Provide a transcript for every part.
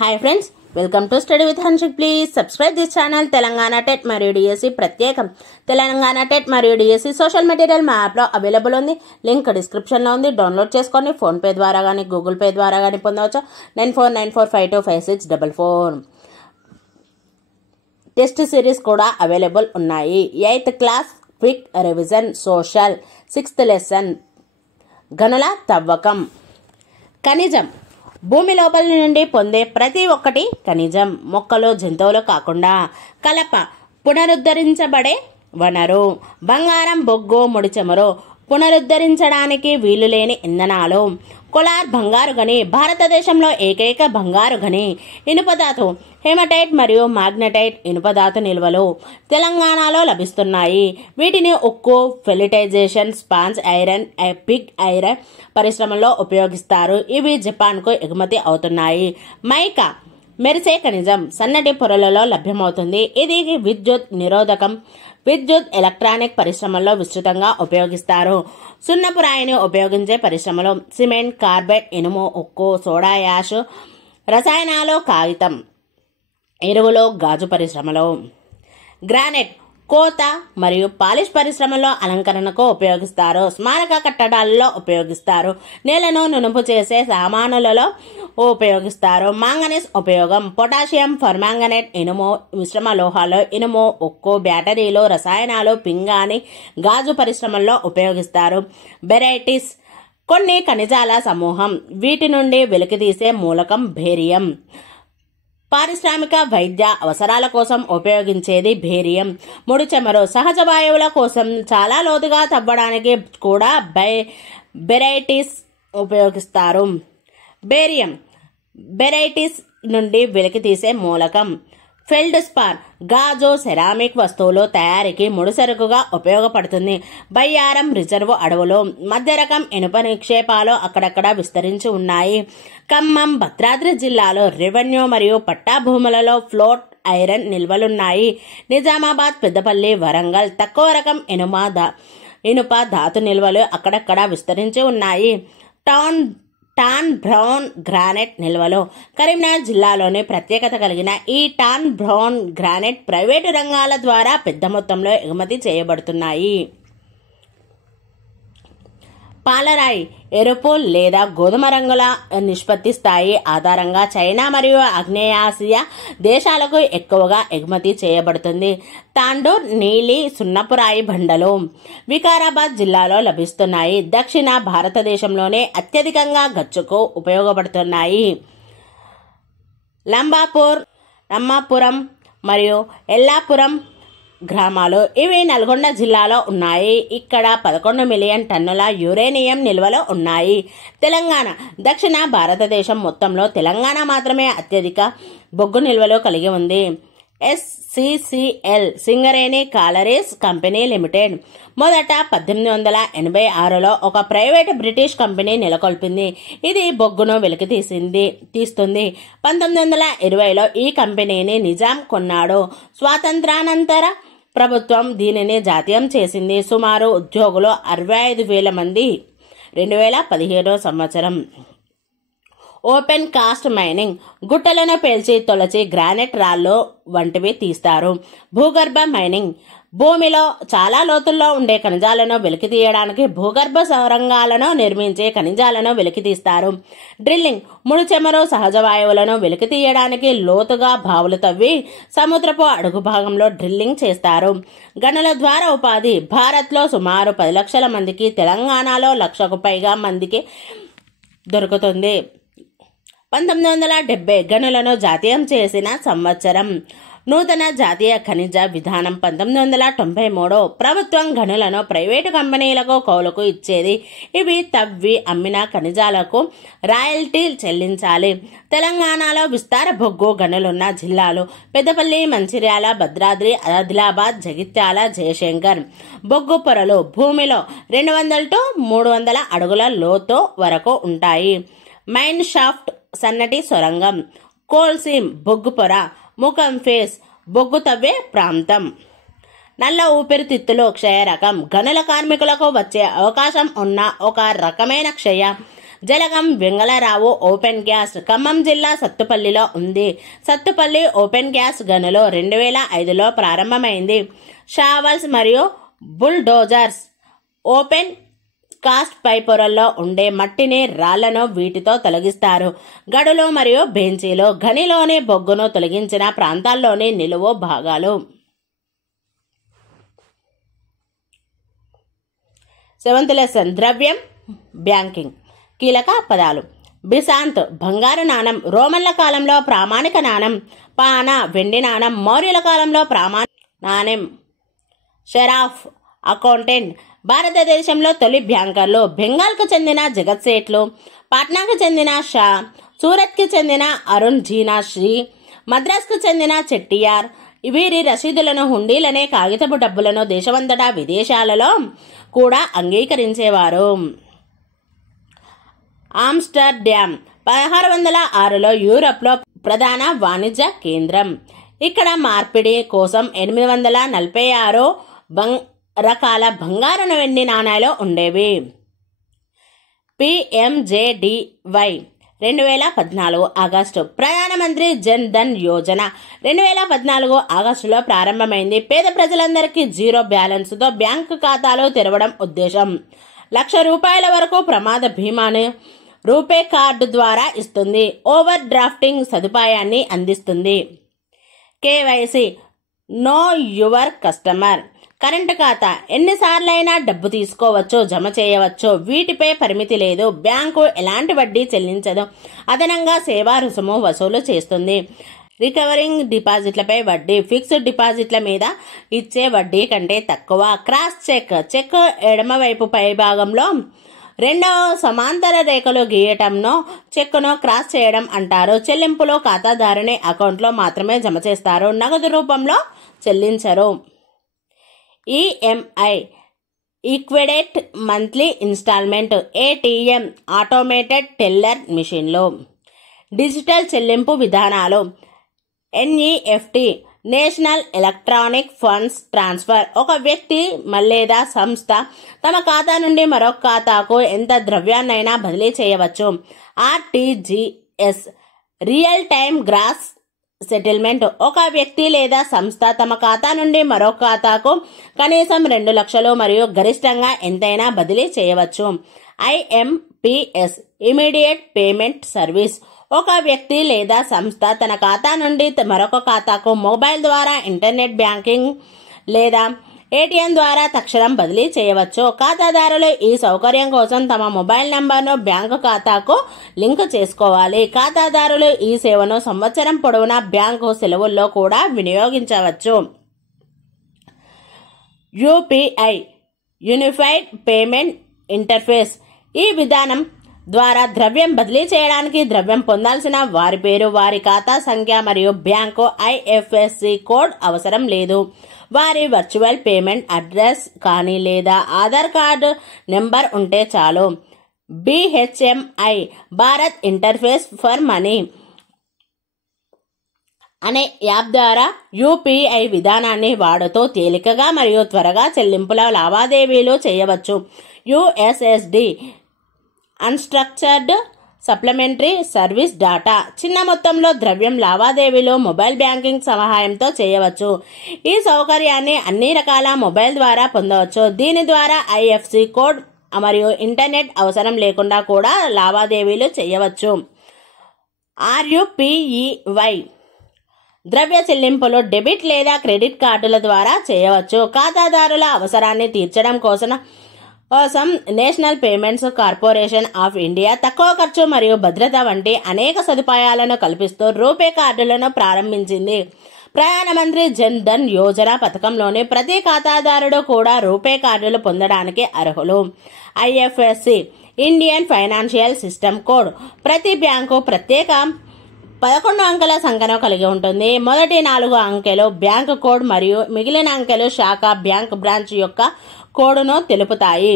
Hi friends, welcome to study with Hanshik. Please subscribe this channel. Telangana TET మరియు DSC ప్రత్యేకం. Telangana TET మరియు DSC social material మా యాప్లో available ఉంది. లింక్ డిస్క్రిప్షన్లో ఉంది. డౌన్లోడ్ చేసుకొని ఫోన్పే ద్వారా కానీ గూగుల్ పే ద్వారా కానీ పొందవచ్చు. 9494525644. టెస్ట్ సిరీస్ కూడా అవైలబుల్ ఉన్నాయి. 8th class quick revision social 6th lesson గనుల తవ్వకం. ఖనిజం భూమి లోపల నుండి పొందే ప్రతి ఒక్కటి ఖనిజం. మొక్కలు, జంతువులు కాకుండా కలప పునరుద్ధరించబడే వనరు. బంగారం, బొగ్గు, ముడి చమురు పునరుద్ధరించడానికి వీలు లేని ఇంధనాలు. కోలార్ బంగారు గని భారతదేశంలో ఏకైక బంగారు గని. ఇనుపధాతు హెమటైట్ మరియు మాగ్నటైట్ ఇనుపధాతు నిల్వలు తెలంగాణలో లభిస్తున్నాయి. వీటిని ఉక్కు, ఫెలిటైజేషన్, స్పాంజ్ ఐరన్, పిగ్ ఐరన్ పరిశ్రమల్లో ఉపయోగిస్తారు. ఇవి జపాన్కు ఎగుమతి అవుతున్నాయి. మైకా మెరిసే ఖనిజం సన్నటి పొరలలో లభ్యమవుతుంది. ఇది విద్యుత్ నిరోధకం. విద్యుత్, ఎలక్ట్రానిక్ పరిశ్రమల్లో విస్తృతంగా ఉపయోగిస్తారు. సున్నపు రాయిని ఉపయోగించే పరిశ్రమలు సిమెంట్, కార్బైడ్, ఇనుము, ఉక్కు, సోడా యాష్, రసాయనాలు, కాగితం, ఎరువులు, గాజు పరిశ్రమలు. గ్రానైట్ కోత మరియు పాలిష్ పరిశ్రమల్లో అలంకరణకు ఉపయోగిస్తారు. స్మారక కట్టడాలలో ఉపయోగిస్తారు. నేలను నునుపు చేసే సామానులలో ఉపయోగిస్తారు. మాంగనీస్ ఉపయోగం పొటాషియం పర్మాంగనేట్, ఇనుము, మిశ్రమ లోహాలు, ఇనుము, ఉక్కు, బ్యాటరీలు, రసాయనాలు, పింగాణి, గాజు పరిశ్రమల్లో ఉపయోగిస్తారు. బెరైటీస్ కొన్ని ఖనిజాల సమూహం. వీటి నుండి వెలికితీసే మూలకం బేరియం. పారిశ్రామిక, వైద్య అవసరాల కోసం ఉపయోగించేది బేరియం. ముడి చమురు సహజ వాయువుల కోసం చాలా లోతుగా తవ్వడానికి కూడా బెరైటీస్ ఉపయోగిస్తారు. బేరియం బెరైటీస్ నుండి వెలికితీసే మూలకం. ఫెల్డ్ స్పార్ గాజు, సెరామిక్ వస్తువులు తయారీకి ముడిసరుకుగా ఉపయోగపడుతుంది. బయ్యారం రిజర్వు అడవులు. మధ్య రకం ఇనుప నిక్షేపాలు అక్కడక్కడ విస్తరించి ఉన్నాయి. ఖమ్మం, భద్రాద్రి జిల్లాలో రెవెన్యూ మరియు పట్టా భూములలో ఫ్లోట్ ఐరన్ నిల్వలున్నాయి. నిజామాబాద్, పెద్దపల్లి, వరంగల్ తక్కువ రకం ఇనుప ధాతు నిల్వలు అక్కడక్కడ విస్తరించి ఉన్నాయి. టాన్ బ్రౌన్ గ్రానైట్ నిల్వలు. కరీంనగర్ జిల్లాలోని ప్రత్యేకత కలిగిన ఈ టాన్ బ్రౌన్ గ్రానైట్ ప్రైవేటు రంగాల ద్వారా పెద్ద మొత్తంలో ఎగుమతి చేయబడుతున్నాయి. పాలరాయి ఎరుపు లేదా గోధుమ రంగుల నిష్పత్తి స్థాయి ఆధారంగా చైనా మరియు ఆగ్నేయాసియా దేశాలకు ఎక్కువగా ఎగుమతి చేయబడుతుంది. తాండూర్ నీలి సున్నపు రాయి బండలు వికారాబాద్ జిల్లాలో లభిస్తున్నాయి. దక్షిణ భారతదేశంలోనే అత్యధికంగా గచ్చుకు ఉపయోగపడుతున్నాయి. లంబాపురం మరియు ఎల్లాపురం గ్రామాలు ఇవి నల్గొండ జిల్లాలో ఉన్నాయి. ఇక్కడ 11 మిలియన్ టన్నుల యురేనియం నిల్వలు ఉన్నాయి. తెలంగాణ దక్షిణ భారతదేశం మొత్తంలో తెలంగాణ మాత్రమే అత్యధిక బొగ్గు నిల్వలు కలిగి ఉంది. SCCL Singareni collieries company limited మొదట 1886లో ఒక ప్రైవేటు బ్రిటిష్ కంపెనీ నెలకొల్పింది. ఇది బొగ్గును వెలికి తీస్తుంది. 1920లో ఈ కంపెనీని నిజాం కొన్నాడు. స్వాతంత్రానంతర ప్రభుత్వం దీనిని జాతీయం చేసింది. సుమారు ఉద్యోగులు 65,000 మంది. 2017 సంవత్సరం. ఓపెన్ కాస్ట్ మైనింగ్ గుట్టలను పేల్చి తొలచి గ్రానైట్ రాళ్ళు వంటివి తీస్తారు. భూగర్భ మైనింగ్ భూమిలో చాలా లోతుల్లో ఉండే ఖనిజాలను వెలికి తీయడానికి భూగర్భ సొరంగాలను నిర్మించే ఖనిజాలను వెలికి తీస్తారు. డ్రిల్లింగ్ ముడి చమురు సహజ వాయువులను వెలికి తీయడానికి లోతుగా బావులు తవ్వి సముద్రపు అడుగు భాగంలో డ్రిల్లింగ్ చేస్తారు. గనుల ద్వారా ఉపాధి భారత్లో సుమారు 10 లక్షల మందికి, తెలంగాణలో 1,00,000కు పైగా మందికి దొరుకుతుంది. 1970 గనులను జాతీయం చేసిన సంవత్సరం. నూతన జాతీయ ఖనిజ విధానం 1993. ప్రభుత్వం గనులను ప్రైవేటు కంపెనీలకు కౌలుకు ఇచ్చేది. ఇవి తవ్వి అమ్మిన ఖనిజాలకు రాయల్టీ చెల్లించాలి. తెలంగాణలో విస్తార బొగ్గు గనులున్న జిల్లాలు పెద్దపల్లి, మంచిర్యాల, భద్రాద్రి, ఆదిలాబాద్, జగిత్యాల, జయశంకర్. బొగ్గు పొరలు భూమిలో 200 to 300 అడుగుల లోతు వరకు ఉంటాయి. మైన్ షాఫ్ట్ సన్నటి సొరంగం. కోల్సీమ్ బొగ్గు పొర. ముఖం ఫేస్ బొగ్గు తవ్వే ప్రాంతం. నల్ల ఊపిరితిత్తులు క్షయ రకం. గనుల కార్మికులకు వచ్చే అవకాశం ఉన్న ఒక రకమైన క్షయ. జలగం వెంగళరావు ఓపెన్ గ్యాస్ ఖమ్మం జిల్లా సత్తుపల్లిలో ఉంది. సత్తుపల్లి ఓపెన్ గ్యాస్ గనులు 2005లో ప్రారంభమైంది. షావల్స్ మరియు బుల్డోజర్స్ ఓపెన్ కాస్ట్ పై పొరల్లో ఉండే మట్టిని, రాళ్లను వీటితో తొలగిస్తారు. గడులు మరియు బెంచీలు గనిలోని బొగ్గును తొలగించిన ప్రాంతాల్లోని నిలువు భాగాలు. 7th లెసన్ ద్రవ్యం బ్యాంకింగ్. కీలక పదాలు: బిసాంత్ బంగారు నాణం, రోమన్ల కాలంలో ప్రామాణిక నాణం. పానా వెండి నాణం, మౌర్యుల కాలంలో ప్రామాణిక నాణెం. షెరాఫ్ అకౌంటెంట్, భారతదేశంలో తొలి బ్యాంకర్లు. బెంగాల్కు చెందిన జగత్ సేట్లు, పాట్నాకు చెందిన షా, సూరత్కి చెందిన అరుణ్ జీనాశ్రీ, మద్రాస్కు చెందిన చెట్టియార్. వీరి రసీదులను, హుండీలనే కాగితపు డబ్బులను దేశమంతటా విదేశాలలో కూడా అంగీకరించేవారు. ఆమ్స్టర్డామ్ 1606లో యూరప్లో ప్రధాన వాణిజ్య కేంద్రం. ఇక్కడ మార్పిడి కోసం 846 రకాల బంగారు వెండి నాణాలు ఉండేవి. PMJDY 2014 August. ప్రధానమంత్రి జన్ ధన్ యోజన 2014 ఆగస్టులో ప్రారంభమైంది. పేద ప్రజలందరికీ జీరో బ్యాలెన్స్తో బ్యాంకు ఖాతాలు తెరవడం ఉద్దేశం. ₹1,00,000 వరకు ప్రమాద బీమాను రూపే కార్డు ద్వారా ఇస్తుంది. ఓవర్ డ్రాఫ్టింగ్ సదుపాయాన్ని అందిస్తుంది. KYC know your customer. Current ఖాతా ఎన్నిసార్లైనా డబ్బు తీసుకోవచ్చు, జమ చేయవచ్చు. వీటిపై పరిమితి లేదు. బ్యాంకు ఎలాంటి వడ్డీ చెల్లించదు. అదనంగా సేవా రుసుము వసూలు చేస్తుంది. రికవరింగ్ డిపాజిట్లపై వడ్డీ ఫిక్స్డ్ డిపాజిట్ల మీద ఇచ్చే వడ్డీ కంటే తక్కువ. క్రాస్ చెక్ ఎడమవైపు పై భాగంలో 2 సమాంతర రేఖలు గీయటంను చెక్కును క్రాస్ చేయడం అంటారు. చెల్లింపులు ఖాతాదారుని అకౌంట్లో మాత్రమే జమ చేస్తారు, నగదు రూపంలో చెల్లించరు. EMI equated monthly instalment. ATM automated teller మిషన్లు. డిజిటల్ చెల్లింపు విధానాలు. NEFT national electronic funds transfer. ఒక వ్యక్తి లేదా సంస్థ తమ ఖాతా నుండి మరొక ఖాతాకు ఎంత ద్రవ్యాన్నైనా బదిలీ చేయవచ్చు. RTGS real time gross settlement. ఒక వ్యక్తి లేదా సంస్థ తమ ఖాతా నుండి మరొక ఖాతాకు కనీసం 2 లక్షలు మరియు గరిష్టంగా ఎంతైనా బదిలీ చేయవచ్చు. IMPS immediate payment service. ఒక వ్యక్తి లేదా సంస్థ తన ఖాతా నుండి మరొక ఖాతాకు మొబైల్ ద్వారా ఇంటర్నెట్ బ్యాంకింగ్ లేదా ATM ద్వారా తక్షణం బదిలీ చేయవచ్చు. ఖాతాదారులు ఈ సౌకర్యం కోసం తమ మొబైల్ నంబర్ను బ్యాంకు ఖాతాకు లింక్ చేసుకోవాలి. ఖాతాదారులు ఈ సేవను సంవత్సరం పొడవునా బ్యాంకు సెలవుల్లో కూడా వినియోగించవచ్చు. UPI unified payment interface. ఈ విధానం ద్వారా ద్రవ్యం బదిలీ చేయడానికి ద్రవ్యం పొందాల్సిన వారి పేరు, వారి ఖాతా సంఖ్య మరియు బ్యాంకు IFSC కోడ్ అవసరం లేదు. వారి వర్చువల్ పేమెంట్ అడ్రస్ కానీ లేదా ఆధార్ కార్డు నెంబర్ ఉంటే చాలు. BHMI Bharat interface for money అనే యాప్ ద్వారా UPI విధానాన్ని వాడుతూ తేలికగా మరియు త్వరగా చెల్లింపుల లావాదేవీలు చేయవచ్చు. USSD unstructured supplementary service data. చిన్న మొత్తంలో ద్రవ్యం లావాదేవీలు మొబైల్ బ్యాంకింగ్ సహాయంతో చేయవచ్చు. ఈ సౌకర్యాన్ని అన్ని రకాల మొబైల్ ద్వారా పొందవచ్చు. దీని ద్వారా IFSC కోడ్ మరియు ఇంటర్నెట్ అవసరం లేకుండా కూడా లావాదేవీలు చేయవచ్చు. RUPEY ద్రవ్య చెల్లింపులు డెబిట్ లేదా క్రెడిట్ కార్డుల ద్వారా చేయవచ్చు. ఖాతాదారుల అవసరాన్ని తీర్చడం కోసం national payments corporation of India తక్కువ ఖర్చు మరియు భద్రత వంటి అనేక సదుపాయాలను కల్పిస్తూ రూపే కార్డులను ప్రారంభించింది. ప్రధానమంత్రి జన్ ధన్ యోజన పథకంలోని ప్రతి ఖాతాదారుడు కూడా రూపే కార్డులు పొందడానికి అర్హులు. IFSC Indian financial system code. ప్రతి బ్యాంకు ప్రత్యేక 11 అంకెల సంఖ్యను కలిగి ఉంటుంది. మొదటి 4 అంకెలు బ్యాంకు కోడ్ మరియు మిగిలిన అంకెలు శాఖ బ్యాంక్ బ్రాంచ్ యొక్క కోడ్ను తెలుపుతాయి.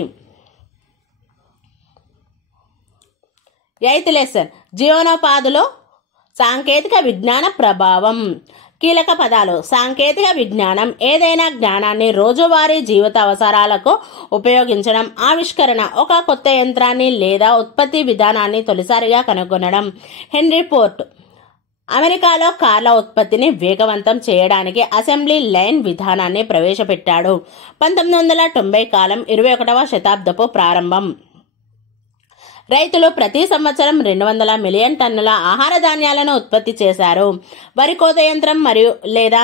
8th లెసన్ జీవనోపాధిలో సాంకేతిక విజ్ఞాన ప్రభావం. కీలక పదాలు: సాంకేతిక విజ్ఞానం, ఏదైనా జ్ఞానాన్ని రోజువారీ జీవిత అవసరాలకు ఉపయోగించడం. ఆవిష్కరణ, ఒక కొత్త యంత్రాన్ని లేదా ఉత్పత్తి విధానాన్ని తొలిసారిగా కనుగొనడం. హెన్రీ ఫోర్డ్ అమెరికాలో కార్ల ఉత్పత్తిని వేగవంతం చేయడానికి అసెంబ్లీ లైన్ విధానాన్ని ప్రవేశపెట్టాడు. 1990 కాలం 21వ శతాబ్దపు ప్రారంభం. రైతులు ప్రతి సంవత్సరం 200 మిలియన్ టన్నుల ఆహార ధాన్యాలను ఉత్పత్తి చేశారు. వరి కోత యంత్రం మరియు లేదా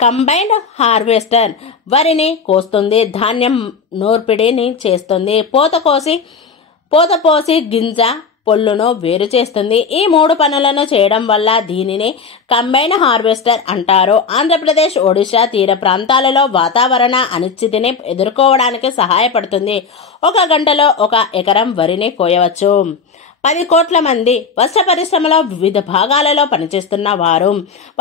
కంబైన్డ్ హార్వెస్టర్ వరిని కోస్తుంది, ధాన్యం నూర్పిడిని చేస్తుంది, పోత పోసి గింజ పొల్లును వేరు చేస్తుంది. ఈ 3 పనులను చేయడం వల్ల దీనిని కంబైన్ హార్వెస్టర్ అంటారు. ఆంధ్రప్రదేశ్, ఒడిశా తీర ప్రాంతాలలో వాతావరణ అనిశ్చితిని ఎదుర్కోవడానికి సహాయపడుతుంది. 1 గంటలో 1 ఎకరం వరిని కోయవచ్చు. 10 కోట్ల మంది వస్త్ర పరిశ్రమలో వివిధ భాగాలలో పనిచేస్తున్న వారు.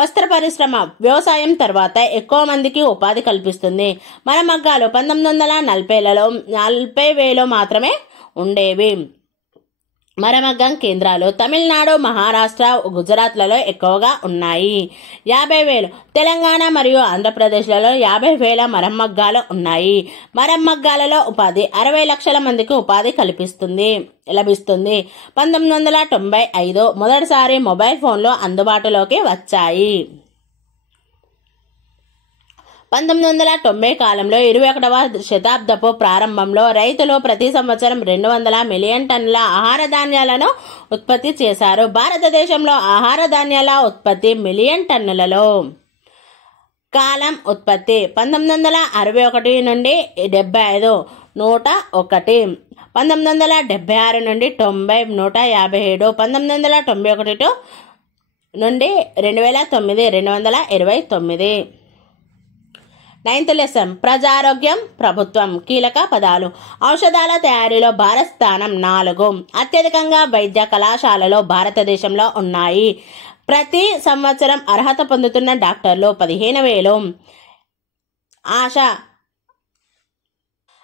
వస్త్ర పరిశ్రమ వ్యవసాయం తర్వాత ఎక్కువ మందికి ఉపాధి కల్పిస్తుంది. మరమగ్గాలు 1940లలో 40,000 మాత్రమే ఉండేవి. మరమగ్గం కేంద్రాలు తమిళనాడు, మహారాష్ట్ర, గుజరాత్లలో ఎక్కువగా ఉన్నాయి. 50,000 తెలంగాణ మరియు ఆంధ్రప్రదేశ్లలో 50,000 మరమగ్గాలు ఉన్నాయి. మరమగ్గాలలో ఉపాధి 60 లక్షల మందికి ఉపాధి లభిస్తుంది. 1995 మొదటిసారి మొబైల్ ఫోన్లు అందుబాటులోకి వచ్చాయి. 1990 కాలంలో 21వ శతాబ్దపు ప్రారంభంలో రైతులు ప్రతి సంవత్సరం 200 మిలియన్ టన్నుల ఆహార ధాన్యాలను ఉత్పత్తి చేశారు. భారతదేశంలో ఆహార ధాన్యాల ఉత్పత్తి మిలియన్ టన్నులలో. కాలం ఉత్పత్తి 1961 నుండి 75 101, 1976 నుండి 90 157, 1991 నుండి 2009 229. 9th లెసన్ ప్రజారోగ్యం, ప్రభుత్వం. కీలక పదాలు: ఔషధాల తయారీలో భారత్ స్థానం 4. అత్యధికంగా వైద్య కళాశాలలో భారతదేశంలో ఉన్నాయి. ప్రతి సంవత్సరం అర్హత పొందుతున్న డాక్టర్లు 15,000. ASHA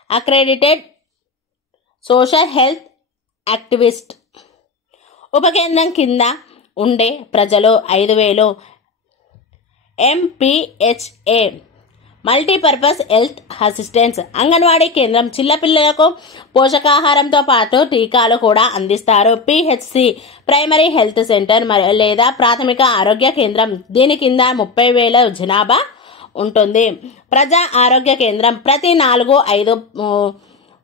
accredited social health activist. ఉపకేంద్రం కింద ఉండే ప్రజలు 5,000. MPHA multipurpose health assistants. Anganwadi కేంద్రం చిన్నపిల్లలకు పోషకాహారంతో పాటు టీకాలు కూడా అందిస్తారు. PHC ప్రైమరీ హెల్త్ సెంటర్ లేదా ప్రాథమిక ఆరోగ్య కేంద్రం. దీని కింద 30,000 జనాభా ఉంటుంది. ప్రజా ఆరోగ్య కేంద్రం. ప్రతి 4-5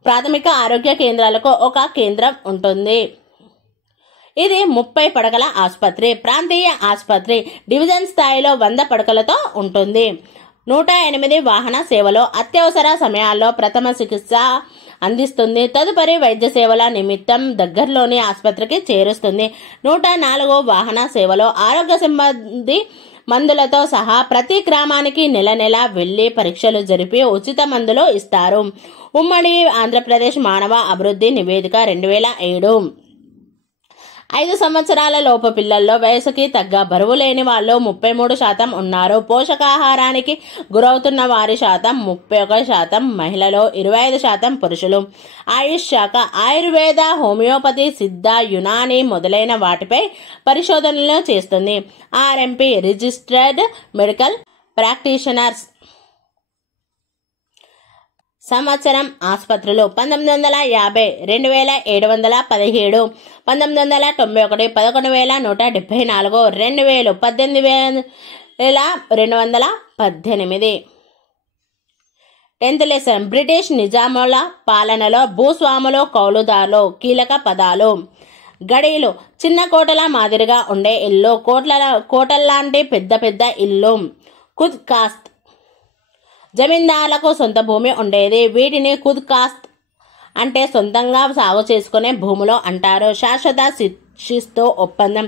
ప్రాథమిక ఆరోగ్య కేంద్రాలకు ఒక కేంద్రం ఉంటుంది. ఇది 30 పడకల ఆసుపత్రి. ప్రాంతీయ ఆసుపత్రి డివిజన్ స్థాయిలో 100 పడకలతో ఉంటుంది. 108 వాహన సేవలో అత్యవసర సమయాల్లో ప్రథమ చికిత్స అందిస్తుంది. తదుపరి వైద్య సేవల నిమిత్తం దగ్గరలోని ఆసుపత్రికి చేరుస్తుంది. 104 వాహన సేవలో ఆరోగ్య సిబ్బంది మందులతో సహా ప్రతి గ్రామానికి నెల వెళ్లి పరీక్షలు జరిపి ఉచిత మందులు ఇస్తారు. ఉమ్మడి ఆంధ్రప్రదేశ్ మానవ అభివృద్ధి నివేదిక 2007. 5 సంవత్సరాల లోపు పిల్లల్లో వయసుకి తగ్గ బరువు లేని వాళ్ళు 33% ఉన్నారు. పోషకాహారానికి గురవుతున్న వారి శాతం 31%, మహిళలు 25%, పురుషులు. ఆయుష్ శాఖ ఆయుర్వేద, హోమియోపతి, సిద్ధ, యునాని మొదలైన వాటిపై పరిశోధనలు చేస్తుంది. RMP registered medical practitioners. సంవత్సరం ఆసుపత్రులు 1950 2,717, 1991 11,174, 2000 18,218. 10th లెసన్ బ్రిటిష్ నిజాముల పాలనలో భూస్వాములు, కౌలుదారులు. కీలక పదాలు: గడీలు చిన్న కోటల మాదిరిగా ఉండే ఇల్లు, కోటల్లాంటి పెద్ద ఇల్లు. ఖుద్ కాస్త్ జమీందారులకు సొంత భూమి ఉండేది. వీటిని ఖుద్ కాస్త్ అంటే సొంతంగా సాగు చేసుకునే భూములు అంటారు. శాశ్వత శిస్తు ఒప్పందం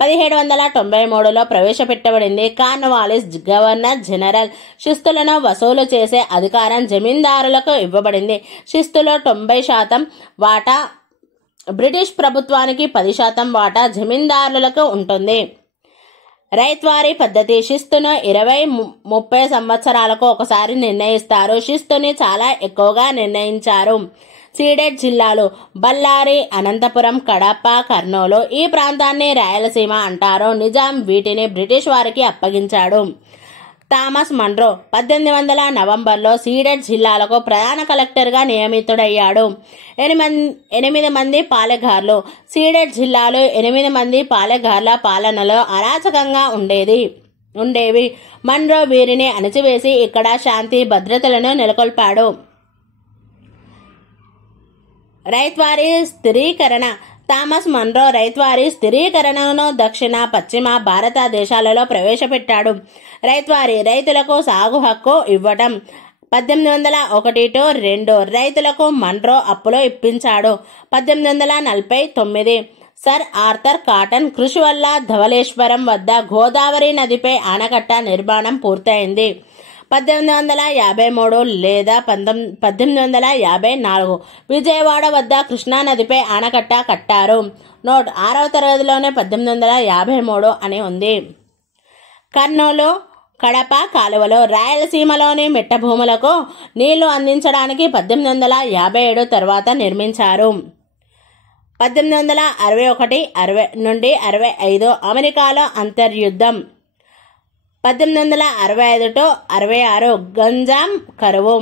1793లో ప్రవేశపెట్టబడింది. కార్న్వాలిస్ గవర్నర్ జనరల్ శిస్తులను వసూలు చేసే అధికారం జమీందారులకు ఇవ్వబడింది. శిస్తులో 90% వాటా బ్రిటిష్ ప్రభుత్వానికి, 10% వాటా జమీందారులకు ఉంటుంది. రైత్వారీ పద్ధతి. శిస్తును 20-30 సంవత్సరాలకు ఒకసారి నిర్ణయిస్తారు. శిస్తుని చాలా ఎక్కువగా నిర్ణయించారు. సీడెడ్ జిల్లాలు బళ్ళారి, అనంతపురం, కడప, కర్నూలు. ఈ ప్రాంతాన్ని రాయలసీమ అంటారు. నిజాం వీటిని బ్రిటిష్ వారికి అప్పగించాడు. థామస్ మన్రో 1800 నవంబర్లో సీడెడ్ జిల్లాలకు ప్రధాన కలెక్టర్గా నియమితుడయ్యాడు. 8 మంది పాలెగార్లు. సీడెడ్ జిల్లాలు 8 మంది పాలెగార్ల పాలనలో అరాచకంగా ఉండేవి. మన్రో వీరిని అణచివేసి ఇక్కడ శాంతి భద్రతలను నెలకొల్పాడు. రైత్వారీ స్థిరీకరణ. థామస్ మన్రో రైత్వారీ స్థిరీకరణను దక్షిణ, పశ్చిమ భారతదేశాలలో ప్రవేశపెట్టాడు. రైత్వారీ రైతులకు సాగు హక్కు ఇవ్వటం. 1801-2 రైతులకు మన్రో అప్పులు ఇప్పించాడు. 1849 సర్ ఆర్థర్ కాటన్ కృషి వల్ల ధవళేశ్వరం వద్ద గోదావరి నదిపై ఆనకట్ట నిర్మాణం పూర్తయింది. 1853 లేదా 1854 విజయవాడ వద్ద కృష్ణానదిపై ఆనకట్ట కట్టారు. నోట్ 6వ తరగతిలోనే 1853 అని ఉంది. కర్నూలు, కడప కాలువలు రాయలసీమలోని మెట్ట భూములకు నీళ్లు అందించడానికి 1857 తర్వాత నిర్మించారు. 1861-65 అమెరికాలో అంతర్యుద్ధం. 1865-66 గంజాం కరువు.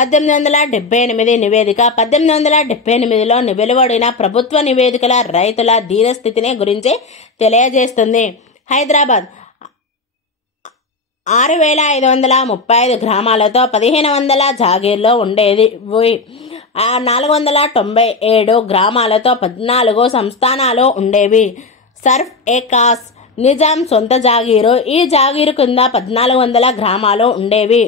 1878 నివేదిక. 1878లో వెలువడిన ప్రభుత్వ నివేదికల రైతుల దీనస్థితిని గురించి తెలియజేస్తుంది. హైదరాబాద్ 6535 గ్రామాలతో 1500 జాగీర్లు ఉండేది. 497 గ్రామాలతో 14 సంస్థానాలు ఉండేవి. సర్ఫ్ ఏ కాస్ నిజాం సొంత జాగీరు. ఈ జాగీరు కింద 1400 గ్రామాలు ఉండేవి.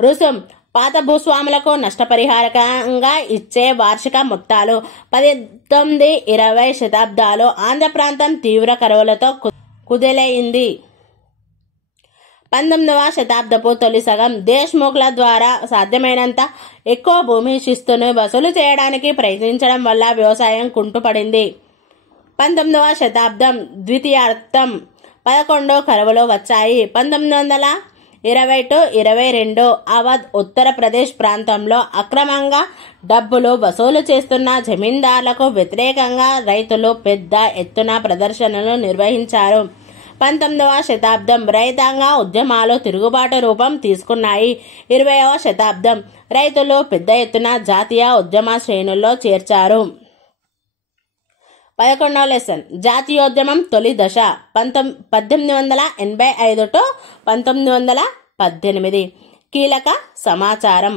రుసుం పాత భూస్వాములకు నష్టపరిహారంగా ఇచ్చే వార్షిక మొత్తాలు. 19-20 శతాబ్దాలు ఆంధ్ర ప్రాంతం తీవ్ర కరువులతో కుదేలైంది. 19వ శతాబ్దపు తొలి సగం దేశ్ముఖ్ల ద్వారా సాధ్యమైనంత ఎక్కువ భూమి శిస్తును వసూలు చేయడానికి ప్రయత్నించడం వల్ల వ్యవసాయం కుంటుపడింది. 19వ శతాబ్దం ద్వితీయార్థం 11 కరువులు వచ్చాయి. 1920-22 అవధ్ ఉత్తరప్రదేశ్ ప్రాంతంలో అక్రమంగా డబ్బులు వసూలు చేస్తున్న జమీందారులకు వ్యతిరేకంగా రైతులు పెద్ద ఎత్తున ప్రదర్శనలు నిర్వహించారు. 19వ శతాబ్దం రైతాంగ ఉద్యమాలు తిరుగుబాటు రూపం తీసుకున్నాయి. 20వ శతాబ్దం రైతులు పెద్ద ఎత్తున జాతీయ ఉద్యమ శ్రేణుల్లో చేర్చారు. 11వ లెసన్ జాతీయోద్యమం తొలి దశ 1885-1918. కీలక సమాచారం.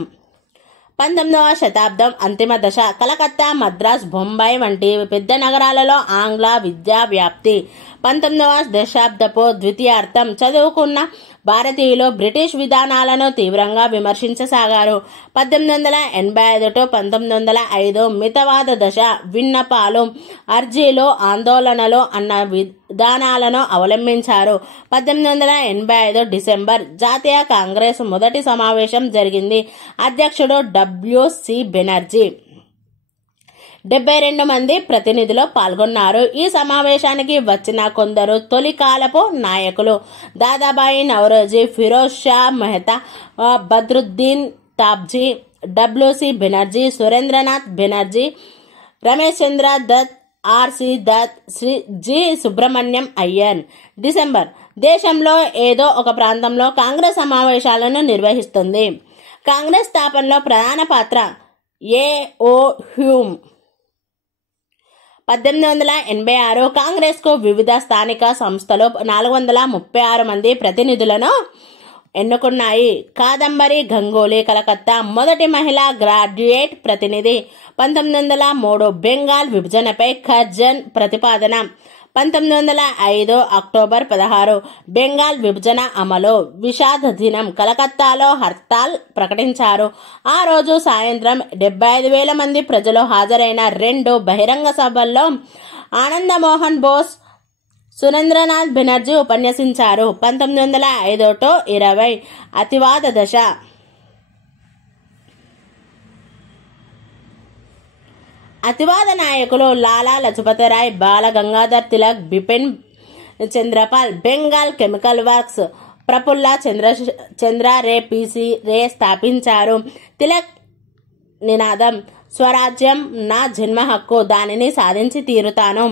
19వ శతాబ్దం అంతిమ దశ కలకత్తా, మద్రాస్, బొంబాయి వంటి పెద్ద నగరాలలో ఆంగ్ల విద్యా వ్యాప్తి. 19వ దశాబ్దపు ద్వితీయార్థం చదువుకున్న భారతీయులు బ్రిటిష్ విధానాలను తీవ్రంగా విమర్శించసాగారు. 1885-1905 మితవాద దశ విన్నపాలు, అర్జీలు, ఆందోళనలు అన్న విధానాలను అవలంబించారు. 1885 డిసెంబర్ జాతీయ కాంగ్రెస్ మొదటి సమావేశం జరిగింది. అధ్యక్షుడు W.C. బెనర్జీ. 72 మంది ప్రతినిధులు పాల్గొన్నారు. ఈ సమావేశానికి వచ్చిన కొందరు తొలి కాలపు నాయకులు Dadabhai Naoroji, Pherozeshah Mehta, Badruddin Tyabji, W.C. Banerjee, Surendranath Banerjee, Romesh Chandra Dutt, R.C. Dutt, G. Subramania Iyer. December దేశంలో ఏదో ఒక ప్రాంతంలో కాంగ్రెస్ సమావేశాలను నిర్వహిస్తుంది. కాంగ్రెస్ స్థాపనలో ప్రధాన పాత్ర A.O. హ్యూమ్. 1886 కాంగ్రెస్ కు వివిధ స్థానిక సంస్థలు 436 మంది ప్రతినిధులను ఎన్నుకున్నాయి. కాదంబరి గంగూలీ కలకత్తా మొదటి మహిళా గ్రాడ్యుయేట్ ప్రతినిధి. 1903 బెంగాల్ విభజనపై కర్జన్ ప్రతిపాదన. 1905 అక్టోబర్ 16 బెంగాల్ విభజన అమలు. విషాద దినం కలకత్తాలో హర్తాల్ ప్రకటించారు. ఆ రోజు సాయంత్రం 75,000 మంది ప్రజలు హాజరైన 2 బహిరంగ సభల్లో ఆనందమోహన్ బోస్, సురేంద్రనాథ్ బెనర్జీ ఉపన్యసించారు. 1905-20 అతివాద దశ. అతివాద నాయకులు లాలా లజపతిరాయ్, బాల Gangadhar Tilak, Bipin Chanderpaul. Bengal chemical works Prafulla Chandra Ray, P.C. రే స్థాపించారు. తిలక్ నినాదం. స్వరాజ్యం నా జన్మ హక్కు, దానిని సాధించి తీరుతాను.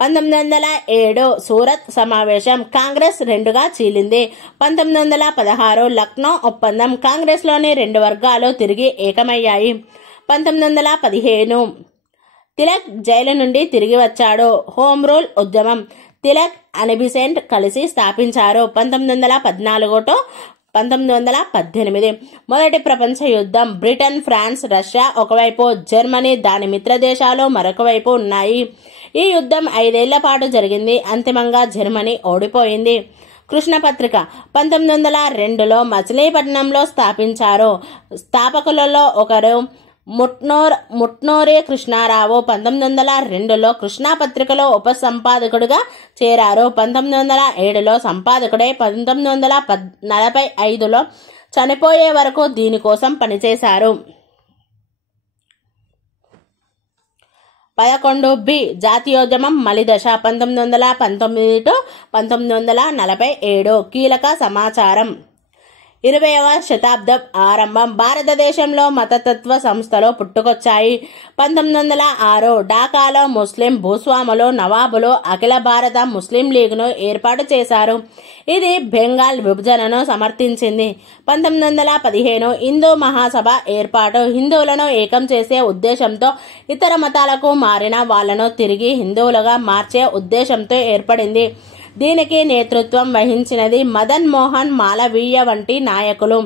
1907 సూరత్ సమావేశం, కాంగ్రెస్ రెండుగా చీలింది. 1916 లక్నో ఒప్పందం, కాంగ్రెస్లోని రెండు వర్గాలు తిరిగి ఏకమయ్యాయి. 1915 తిలక్ జైలు నుండి తిరిగి వచ్చాడు. హోమ్ రూల్ ఉద్యమం, తిలక్, అనిబిసెంట్ కలిసి స్థాపించారు. 1914 1918 మొదటి ప్రపంచ యుద్ధం, బ్రిటన్, ఫ్రాన్స్, రష్యా ఒకవైపు, జర్మనీ దాని మిత్ర దేశాలు మరొక వైపు ఉన్నాయి. ఈ యుద్ధం 5 ఏళ్ల పాటు జరిగింది. అంతిమంగా జర్మనీ ఓడిపోయింది. కృష్ణపత్రిక 1902లో మచిలీపట్నంలో స్థాపించారు. స్థాపకులలో ఒకరు ముట్నూరి కృష్ణారావు. 1902లో కృష్ణపత్రికలో ఉపసంపాదకుడిగా చేరారు. 1907లో సంపాదకుడై 1945లో చనిపోయే వరకు దీనికోసం పనిచేశారు. 11 జాతీయోద్యమం మలిదశ, 1919 1947 కీలక సమాచారం. 20వ శతాబ్దం ఆరంభం, భారతదేశంలో మతతత్వ సంస్థలు పుట్టుకొచ్చాయి. 1906 ఢాకాలో ముస్లిం భూస్వాములు, నవాబులు అఖిల భారత ముస్లిం లీగ్ను ఏర్పాటు చేశారు. ఇది బెంగాల్ విభజనను సమర్థించింది. 1915 హిందూ మహాసభ ఏర్పాటు, హిందువులను ఏకం చేసే ఉద్దేశంతో, ఇతర మతాలకు మారిన వాళ్లను తిరిగి హిందువులుగా మార్చే ఉద్దేశంతో ఏర్పడింది. దీనికి నేతృత్వం వహించినది మదన్ మోహన్ మాలవీయ వంటి నాయకులు.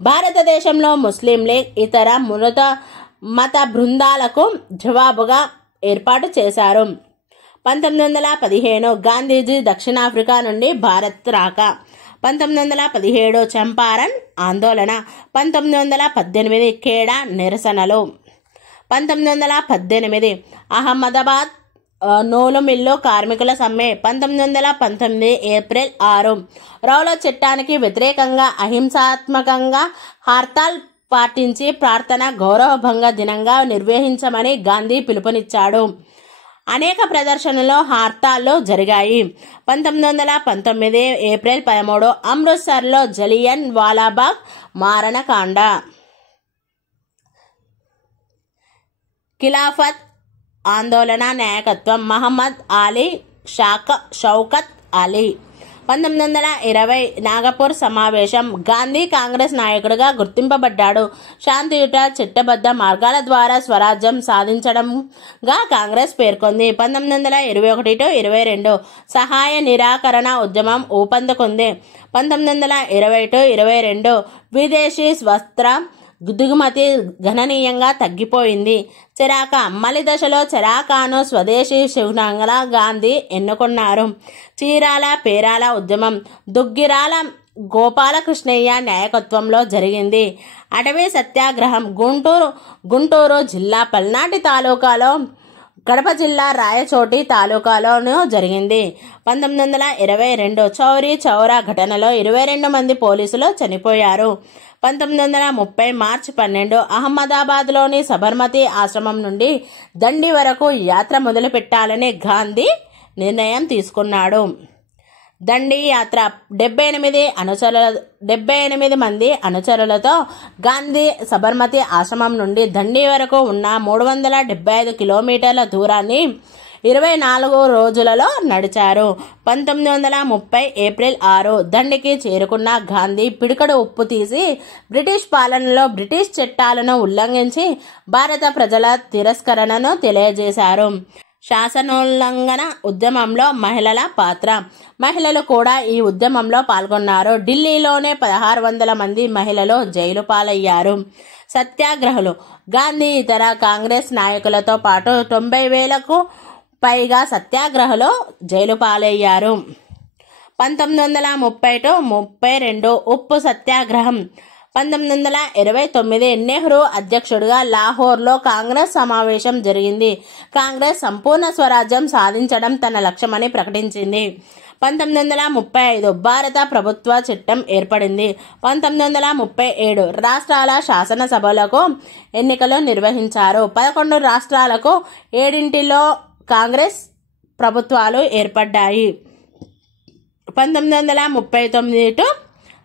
భారతదేశంలో ముస్లిం లీగ్ ఇతర మత బృందాలకు జవాబుగా ఏర్పాటు చేశారు. 1915 గాంధీజీ దక్షిణాఫ్రికా నుండి భారత్ రాక. 1917 చంపారన్ ఆందోళన. 1918 ఖేడా నిరసనలు. 1918 అహ్మదాబాద్ నూలు మిల్లు కార్మికుల సమ్మె. 1919 ఏప్రిల్ 6 రౌల చట్టానికి వ్యతిరేకంగా అహింసాత్మకంగా హర్తాల్ పాటించి ప్రార్థన గౌరవభంగ దినంగా నిర్వహించమని గాంధీ పిలుపునిచ్చాడు. అనేక ప్రదర్శనలు, హర్తాళ్లు జరిగాయి. 1919 ఏప్రిల్ 13 అమృత్సర్లో జలియన్ వాలాబాగ్ మారణకాండ. ఖిలాఫత్ ఆందోళన నాయకత్వం మహమ్మద్ అలీ షౌకత్ అలీ. 1920 నాగపూర్ సమావేశం, గాంధీ కాంగ్రెస్ నాయకుడిగా గుర్తింపబడ్డాడు. శాంతియుత చట్టబద్ధ మార్గాల ద్వారా స్వరాజ్యం సాధించడంగా కాంగ్రెస్ పేర్కొంది. 1921-22 సహాయ నిరాకరణ ఉద్యమం ఊపందుకుంది. 1920-22 విదేశీ వస్త్ర దిగుమతి గణనీయంగా తగ్గిపోయింది. చెరాక మలిదశలో చెరాకాను స్వదేశీ శివనంగా గాంధీ ఎన్నుకున్నారు. చీరాల పేరాల ఉద్యమం దుగ్గిరాల గోపాలకృష్ణయ్య నాయకత్వంలో జరిగింది. అటవీ సత్యాగ్రహం గుంటూరు జిల్లా పల్నాటి తాలూకాలో, కడప జిల్లా రాయచోటి తాలూకాలోనూ జరిగింది. 1922 చౌరీ చౌరా ఘటనలో 22 మంది పోలీసులు చనిపోయారు. 1930 మార్చి 12 అహ్మదాబాద్లోని సబర్మతి ఆశ్రమం నుండి దండి వరకు యాత్ర మొదలు పెట్టాలని గాంధీ నిర్ణయం తీసుకున్నాడు. దండి యాత్ర 78 మంది అనుచరులతో గాంధీ సబర్మతి ఆశ్రమం నుండి దండి వరకు ఉన్న 375 కిలోమీటర్ల దూరాన్ని 24 రోజులలో నడిచారు. 1930 ఏప్రిల్ 6 దండికి చేరుకున్న గాంధీ పిడికడు ఉప్పు తీసి బ్రిటిష్ పాలనలో బ్రిటిష్ చట్టాలను ఉల్లంఘించి భారత ప్రజల తిరస్కరణను తెలియజేశారు. శాసనోల్లంఘన ఉద్యమంలో మహిళల పాత్ర. మహిళలు కూడా ఈ ఉద్యమంలో పాల్గొన్నారు. ఢిల్లీలోనే 1600 మంది మహిళలు జైలు పాలయ్యారు. సత్యాగ్రహులు గాంధీ ఇతర కాంగ్రెస్ నాయకులతో పాటు 90,000కు పైగా సత్యాగ్రహులు జైలు పాలయ్యారు. 1930-32 ఉప్పు సత్యాగ్రహం. 1929 నెహ్రూ అధ్యక్షుడిగా లాహోర్లో కాంగ్రెస్ సమావేశం జరిగింది. కాంగ్రెస్ సంపూర్ణ స్వరాజ్యం సాధించడం తన లక్ష్యమని ప్రకటించింది. 1935 భారత ప్రభుత్వ చట్టం ఏర్పడింది. 1937 రాష్ట్రాల శాసనసభలకు ఎన్నికలు నిర్వహించారు. 11 రాష్ట్రాలకు 7లో కాంగ్రెస్ ప్రభుత్వాలు ఏర్పడ్డాయి. 1939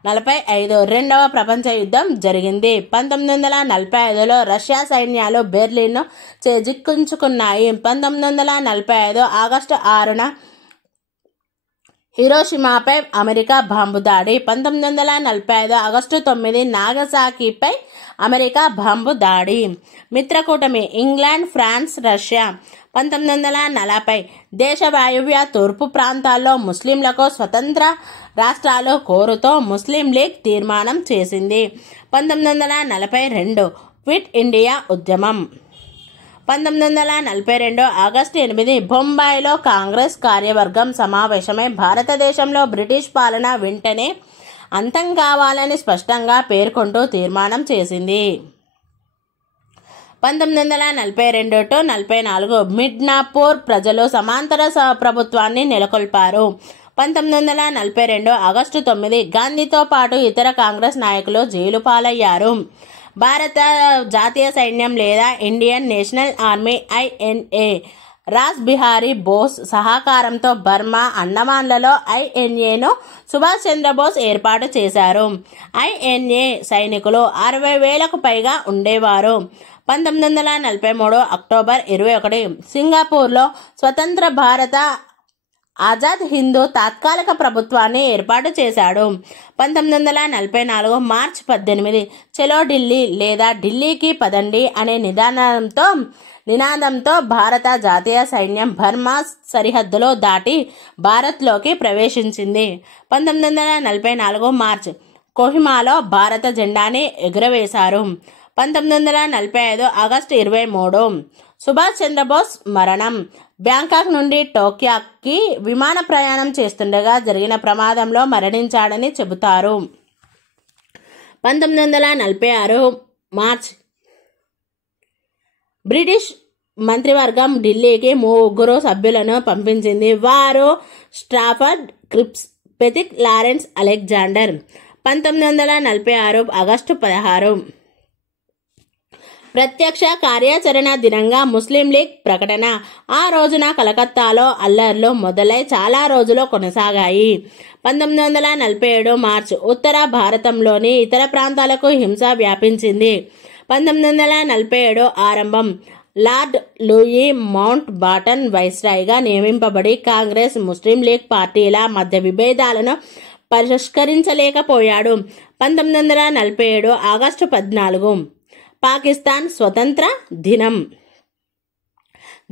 1945 రెండవ ప్రపంచ యుద్ధం జరిగింది. 1945లో రష్యా సైన్యాలు బెర్లిన్ను చేజిక్కించుకున్నాయి. 1945 ఆగస్టు 6న హిరోషిమాపై అమెరికా బాంబు దాడి. 1945 ఆగస్టు 9 నాగసాకిపై అమెరికా బాంబు దాడి. మిత్రకూటమి ఇంగ్లాండ్, ఫ్రాన్స్, రష్యా. 1940 దేశ వాయువ్య తూర్పు ప్రాంతాల్లో ముస్లింలకు స్వతంత్ర రాష్ట్రాలు కోరుతూ ముస్లిం లీగ్ తీర్మానం చేసింది. 1942 క్విట్ ఇండియా ఉద్యమం. 1942 ఆగస్టు 8 బొంబాయిలో కాంగ్రెస్ కార్యవర్గం సమావేశమై భారతదేశంలో బ్రిటిష్ పాలన వెంటనే అంతం కావాలని స్పష్టంగా పేర్కొంటూ తీర్మానం చేసింది. 1942-44 మిడ్నాపూర్ ప్రజలు సమాంతర ప్రభుత్వాన్ని నెలకొల్పారు. 1942 ఆగస్టు 9 గాంధీతో పాటు ఇతర కాంగ్రెస్ నాయకులు జైలు పాలయ్యారు. భారత జాతీయ సైన్యం లేదా Indian national army INA Rash Behari Bose సహకారంతో బర్మా, అండమాన్లలో INAను సుభాష్ చంద్రబోస్ ఏర్పాటు చేశారు. INA సైనికులు 60,000కు పైగా ఉండేవారు. 1943 అక్టోబర్ 21 సింగపూర్లో స్వతంత్ర భారత ఆజాద్ హిందూ తాత్కాలిక ప్రభుత్వాన్ని ఏర్పాటు చేశాడు. 1944 మార్చి 18 చలో ఢిల్లీ లేదా ఢిల్లీకి పదండి అనే నినాదంతో భారత జాతీయ సైన్యం బర్మా సరిహద్దులో దాటి భారత్లోకి ప్రవేశించింది. 1944 మార్చి కోహిమాలో భారత జెండాని ఎగురవేశారు. 1945 ఆగస్టు 23 సుభాష్ చంద్రబోస్ మరణం. బ్యాంకాక్ నుండి టోక్యోకి విమాన ప్రయాణం చేస్తుండగా జరిగిన ప్రమాదంలో మరణించాడని చెబుతారు. 1946 మార్చి బ్రిటిష్ మంత్రివర్గం ఢిల్లీకి 3 సభ్యులను పంపించింది. వారు స్ట్రాఫర్డ్ క్రిప్స్, పెతిక్, లారెన్స్ అలెగ్జాండర్. 1946 ఆగస్టు 16 ప్రత్యక్ష కార్యాచరణ దినంగా ముస్లిం లీగ్ ప్రకటన. ఆ రోజున కలకత్తాలో అల్లర్లు మొదలై చాలా రోజులు కొనసాగాయి. 1947 మార్చి ఉత్తర భారతంలోని ఇతర ప్రాంతాలకు హింస వ్యాపించింది. 1947 ఆరంభం లార్డ్ లూయి మౌంట్ బాటన్ వైస్రాయ్గా నియమింపబడి కాంగ్రెస్, ముస్లిం లీగ్ పార్టీల మధ్య విభేదాలను పరిష్కరించలేకపోయాడు. 1947 ఆగస్టు 14 పాకిస్తాన్ స్వతంత్ర దినం.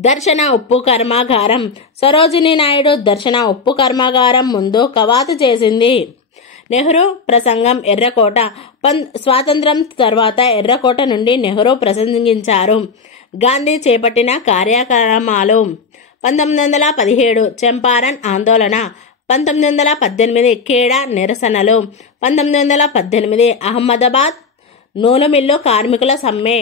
దర్శన ఉప్పు కర్మాగారం. సరోజినీ నాయుడు దర్శన ఉప్పు కర్మాగారం ముందు కవాతు చేసింది. నెహ్రూ ప్రసంగం ఎర్రకోట. స్వాతంత్రం తర్వాత ఎర్రకోట నుండి నెహ్రూ ప్రసంగించారు. గాంధీ చేపట్టిన కార్యక్రమాలు. 1917 చంపారన్ ఆందోళన. 1918 ఖేడా నిరసనలు. 1918 అహ్మదాబాద్ నూనె మిల్లు కార్మికుల సమ్మె.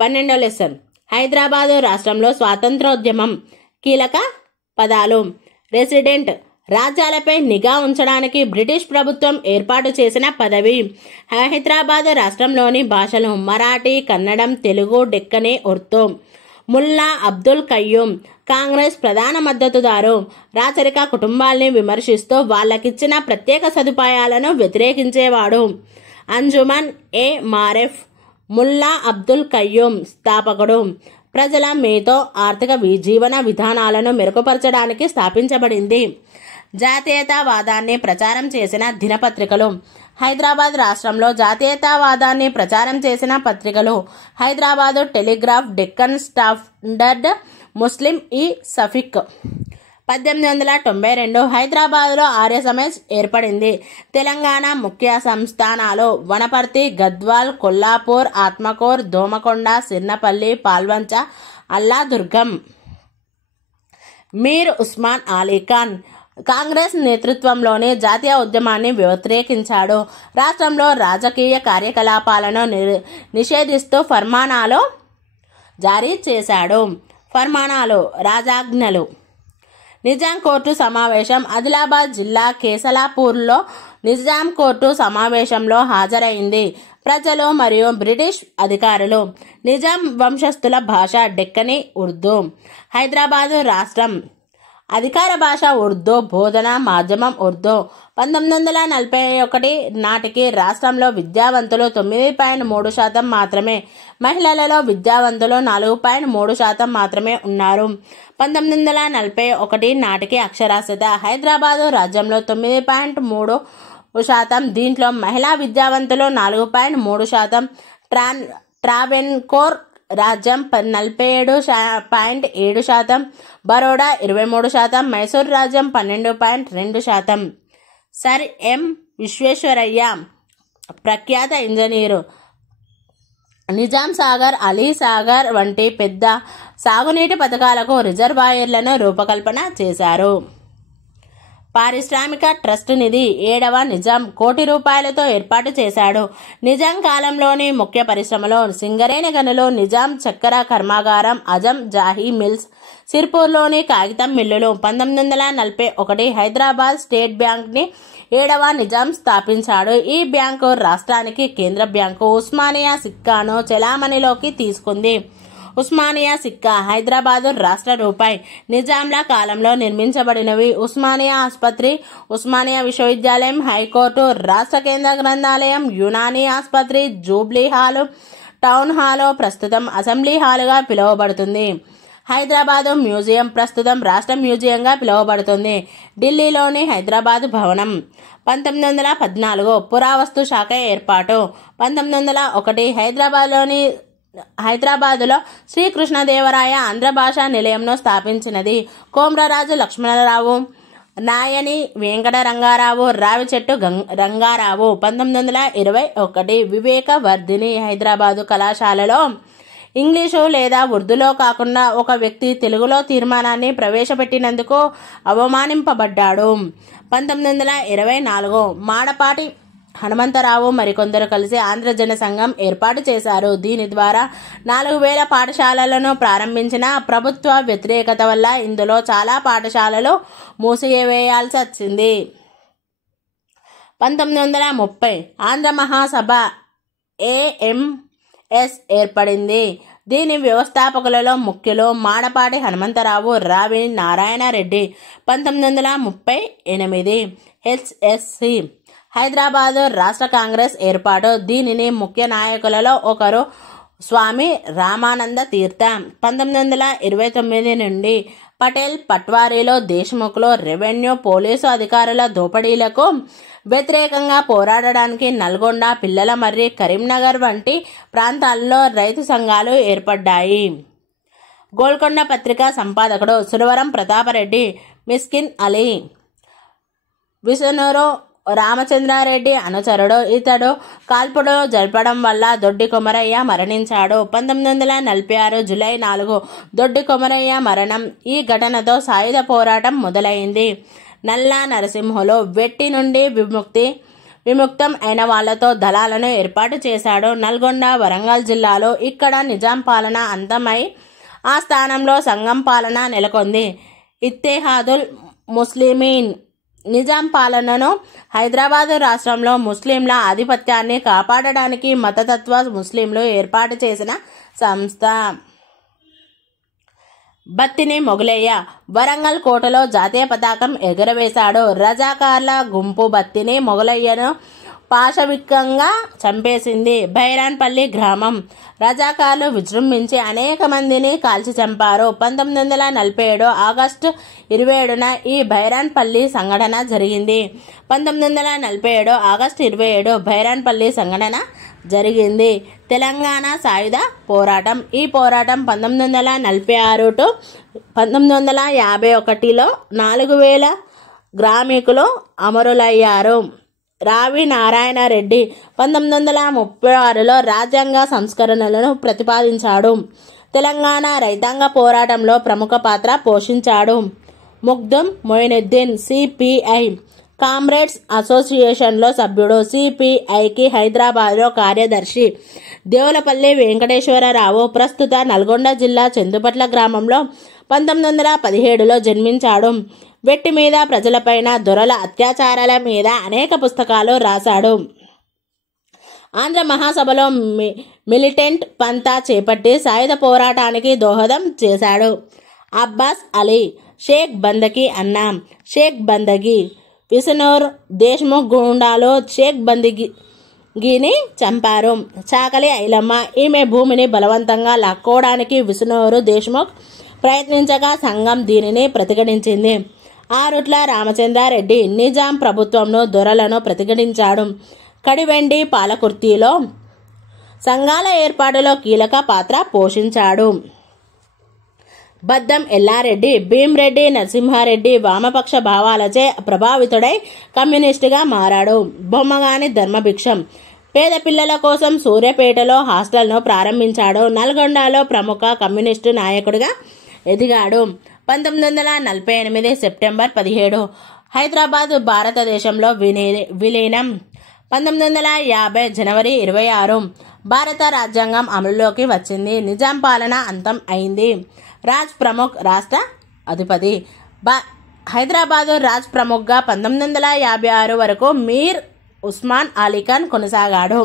12వ లెసన్ హైదరాబాదు రాష్ట్రంలో స్వాతంత్రోద్యమం. కీలక పదాలు. రెసిడెంట్ రాజ్యాలపై నిఘా ఉంచడానికి బ్రిటిష్ ప్రభుత్వం ఏర్పాటు చేసిన పదవి. హైదరాబాదు రాష్ట్రంలోని భాషలు మరాఠీ, కన్నడం, తెలుగు, డెక్కనీ, ఉర్దూ. ముల్లా అబ్దుల్ కయ్యూమ్ కాంగ్రెస్ ప్రధాన మద్దతుదారు. రాచరిక కుటుంబాల్ని విమర్శిస్తూ వాళ్ళకిచ్చిన ప్రత్యేక సదుపాయాలను వ్యతిరేకించేవాడు. అంజుమన్ ఏ మారెఫ్ ముల్లా అబ్దుల్ కయ్యూమ్ స్థాపకుడు. ప్రజల మేతో ఆర్థిక జీవన విధానాలను మెరుగుపరచడానికి స్థాపించబడింది. జాతీయతావాదాన్ని ప్రచారం చేసిన దినపత్రికలు. హైదరాబాద్ రాష్ట్రంలో జాతీయతావాదాన్ని ప్రచారం చేసిన పత్రికలు హైదరాబాదు టెలిగ్రాఫ్, డెక్కన్ స్టాండర్డ్, ముస్లిం ఈ సఫిక్. 1892 హైదరాబాద్లో ఆర్య సమాజ్ ఏర్పడింది. తెలంగాణ ముఖ్య సంస్థానాలు వనపర్తి, గద్వాల్, కొల్లాపూర్, ఆత్మకూర్, దోమకొండ, సిర్నపల్లి, పాల్వంచ, అల్లాదుర్గం. మీర్ ఉస్మాన్ అలీ ఖాన్ కాంగ్రెస్ నేతృత్వంలోని జాతీయ ఉద్యమాన్ని వ్యతిరేకించాడు. రాష్ట్రంలో రాజకీయ కార్యకలాపాలను నిషేధిస్తూ ఫర్మానాలు జారీ చేశాడు. ఫర్మానాలు, రాజాజ్ఞలు. నిజాం కోర్టు సమావేశం. ఆదిలాబాద్ జిల్లా కేసలాపూర్లో నిజాం కోర్టు సమావేశంలో హాజరైంది. ప్రజలు మరియు బ్రిటిష్ అధికారులు. నిజాం వంశస్థుల భాష డెక్కనీ ఉర్దూ. హైదరాబాదు రాష్ట్రం అధికార భాష ఉర్దూ, బోధన మాధ్యమం ఉర్దూ. 1941 నాటికి రాష్ట్రంలో విద్యావంతులు 9.3% మాత్రమే, మహిళలలో విద్యావంతులు 4.3% మాత్రమే ఉన్నారు. 1941 నాటికి అక్షరాస్యత హైదరాబాదు రాజ్యంలో 9.3%. దీంట్లో మహిళా విద్యావంతులు 4.3%. ట్రావెన్కోర్ రాజ్యం 47.7%, బరోడా 23%, మైసూర్ రాజ్యం 12.2%. సర్ ఎం విశ్వేశ్వరయ్య ప్రఖ్యాత ఇంజనీరు నిజాం సాగర్, అలీ సాగర్ వంటి పెద్ద సాగునీటి పథకాలకు రిజర్వాయర్లను రూపకల్పన చేశారు. పారిశ్రామిక ట్రస్ట్ నిధి 7వ నిజాం కోటి రూపాయలతో ఏర్పాటు చేశాడు. నిజాం కాలంలోని ముఖ్య పరిశ్రమలు సింగరేణి గనులు, నిజాం చక్కెర కర్మాగారం, అజం జాహీ మిల్స్, సిర్పూర్లోని కాగితం మిల్లులు. 1941 హైదరాబాద్ స్టేట్ బ్యాంక్ని 7వ నిజాం స్థాపించాడు. ఈ బ్యాంకు రాష్ట్రానికి కేంద్ర బ్యాంకు. ఉస్మానియా సిక్కాను చెలామణిలోకి తీసుకుంది. ఉస్మానియా సిక్కా హైదరాబాదు రాష్ట్ర రూపాయి. నిజాంల కాలంలో నిర్మించబడినవి ఉస్మానియా ఆసుపత్రి, ఉస్మానియా విశ్వవిద్యాలయం, హైకోర్టు, రాష్ట్ర కేంద్ర గ్రంథాలయం, యునానీ ఆసుపత్రి, జూబ్లీ హాలు, టౌన్ హాలు ప్రస్తుతం అసెంబ్లీ హాలుగా పిలువబడుతుంది. హైదరాబాదు మ్యూజియం ప్రస్తుతం రాష్ట్ర మ్యూజియంగా పిలువబడుతుంది. ఢిల్లీలోని హైదరాబాదు భవనం. 1914 పురావస్తు శాఖ ఏర్పాటు. 1901 హైదరాబాదులో శ్రీకృష్ణదేవరాయ ఆంధ్ర భాషా నిలయంను స్థాపించినది. కోమ్రరాజు లక్ష్మణరావు, నాయని వెంకట రంగారావు, రావిచెట్టు రంగారావు. 1921 వివేక వర్ధిని హైదరాబాదు కళాశాలలో ఇంగ్లీషు లేదా ఉర్దూలో కాకుండా ఒక వ్యక్తి తెలుగులో తీర్మానాన్ని ప్రవేశపెట్టినందుకు అవమానింపబడ్డాడు. 1924 మాడపాటి హనుమంతరావు మరికొందరు కలిసి ఆంధ్రజన సంఘం ఏర్పాటు చేశారు. దీని ద్వారా 4000 పాఠశాలలను ప్రారంభించిన ప్రభుత్వ వ్యతిరేకత వల్ల ఇందులో చాలా పాఠశాలలు మూసివేయాల్సి వచ్చింది. 1930 ఆంధ్ర మహాసభ AMS ఏర్పడింది. దీని వ్యవస్థాపకులలో ముఖ్యులు మాడపాటి హనుమంతరావు, రావి నారాయణరెడ్డి. 1938 HSC హైదరాబాదు రాష్ట్ర కాంగ్రెస్ ఏర్పాటు. దీనిని ముఖ్య నాయకులలో ఒకరు స్వామి రామానంద తీర్థ. 1929 నుండి పటేల్ పట్వారీలో, దేశ్ముఖ్లో రెవెన్యూ పోలీసు అధికారుల దోపిడీలకు వ్యతిరేకంగా పోరాడడానికి నల్గొండ, పిల్లలమర్రి, కరీంనగర్ వంటి ప్రాంతాల్లో రైతు సంఘాలు ఏర్పడ్డాయి. గోల్కొండ పత్రిక సంపాదకుడు సురవరం ప్రతాపరెడ్డి, మిస్కిన్ అలీ విసనూరు రామచంద్రారెడ్డి అనుచరుడు. ఇతడు కాల్పుడు జరపడం వల్ల దొడ్డి కొమరయ్య మరణించాడు. 1946 జూలై 4 దొడ్డి కొమరయ్య మరణం. ఈ ఘటనతో సాయుధ పోరాటం మొదలైంది. నల్లా నరసింహులు వెట్టి నుండి విముక్తం అయిన వాళ్లతో దళాలను ఏర్పాటు చేశాడు. నల్గొండ, వరంగల్ జిల్లాలో ఇక్కడ నిజాం పాలన అంతమై ఆ స్థానంలో సంఘం పాలన నెలకొంది. ఇత్తెహాదుల్ ముస్లిమీన్ నిజాం పాలనను హైదరాబాదు రాష్ట్రంలో ముస్లింల ఆధిపత్యాన్ని కాపాడడానికి మతతత్వ ముస్లింలు ఏర్పాటు చేసిన సంస్థ. బత్తిని మొగలయ్య వరంగల్ కోటలో జాతీయ పతాకం ఎగురవేశాడు. రజాకార్ల గుంపు బత్తిని మొగలయ్యను పాశవికంగా చంపేసింది. భైరాన్పల్లి గ్రామం రజాకార్లు విజృంభించి అనేక మందిని కాల్చి చంపారు. 1947 ఆగస్టు 27న ఈ భైరాన్పల్లి సంఘటన జరిగింది. 1947 ఆగస్టు 27 భైరాన్పల్లి సంఘటన జరిగింది. తెలంగాణ సాయుధ పోరాటం. ఈ పోరాటం 1946 టు 1951లో 4000 గ్రామికులు అమరులయ్యారు. రావి నారాయణరెడ్డి 1936లో రాజ్యాంగ సంస్కరణలను ప్రతిపాదించాడు. తెలంగాణ రైతాంగ పోరాటంలో ప్రముఖ పాత్ర పోషించాడు. ముగ్దుం మొయినుద్దీన్ సిపిఐ కామ్రేడ్స్ అసోసియేషన్లో సభ్యుడు. సిపిఐకి హైదరాబాద్లో కార్యదర్శి. దేవులపల్లి వెంకటేశ్వరరావు ప్రస్తుత నల్గొండ జిల్లా చందుపట్ల గ్రామంలో 1917లో జన్మించాడు. వెట్టి మీద, ప్రజలపైన, దొరల అత్యాచారాల మీద అనేక పుస్తకాలు రాశాడు. ఆంధ్ర మహాసభలో మిలిటెంట్ పంతా చేపట్టి సాయుధ పోరాటానికి దోహదం చేశాడు. అబ్బాస్ అలీ, షేక్ బందకి అన్న, షేక్ బందగి, విసనూర్ దేశ్ముఖ్ గూండాలో షేక్ బందగిని చంపారు. చాకలి ఐలమ్మ, ఈమె భూమిని బలవంతంగా లాక్కోవడానికి విసనూరు దేశ్ముఖ్ ప్రయత్నించగా సంఘం దీనిని ప్రతిఘటించింది. ఆరుట్ల రామచంద్రారెడ్డి నిజాం ప్రభుత్వంను దొరలను ప్రతిఘటించాడు. కడివెండి పాలకుర్తిలో సంఘాల ఏర్పాటులో కీలక పాత్ర పోషించాడు. బద్దం ఎల్లారెడ్డి, భీమ్రెడ్డి నరసింహారెడ్డి వామపక్ష భావాలచే ప్రభావితుడై కమ్యూనిస్టుగా మారాడు. బొమ్మగాని ధర్మభిక్షం పేద పిల్లల కోసం సూర్యాపేటలో హాస్టల్ను ప్రారంభించాడు. నల్గొండలో ప్రముఖ కమ్యూనిస్టు నాయకుడిగా ఎదిగాడు. 1948 సెప్టెంబర్ 17 హైదరాబాద్ భారతదేశంలో విలీనం. 1950 జనవరి 26 భారత రాజ్యాంగం అమలులోకి వచ్చింది. నిజాం పాలన అంతం అయింది. రాజ్ ప్రముఖ్ రాష్ట్ర అధిపతి. హైదరాబాదు రాజ్ ప్రముఖ్గా 1956 వరకు మీర్ ఉస్మాన్ అలీఖాన్ కొనసాగాడు.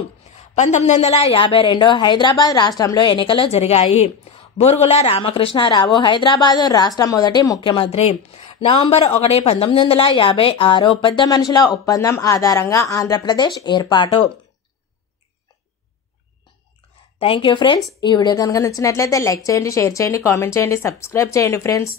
1952 హైదరాబాద్ రాష్ట్రంలో ఎన్నికలు జరిగాయి. బూర్గుల రామకృష్ణారావు హైదరాబాదు రాష్ట్ర మొదటి ముఖ్యమంత్రి. నవంబర్ 1, 1956 పెద్ద మనుషుల ఒప్పందం ఆధారంగా ఆంధ్రప్రదేశ్ ఏర్పాటు. Thank you friends. ఈ వీడియో కనుక నచ్చినట్లయితే లైక్ చేయండి, షేర్ చేయండి, కామెంట్ చేయండి, సబ్స్క్రైబ్ చేయండి ఫ్రెండ్స్.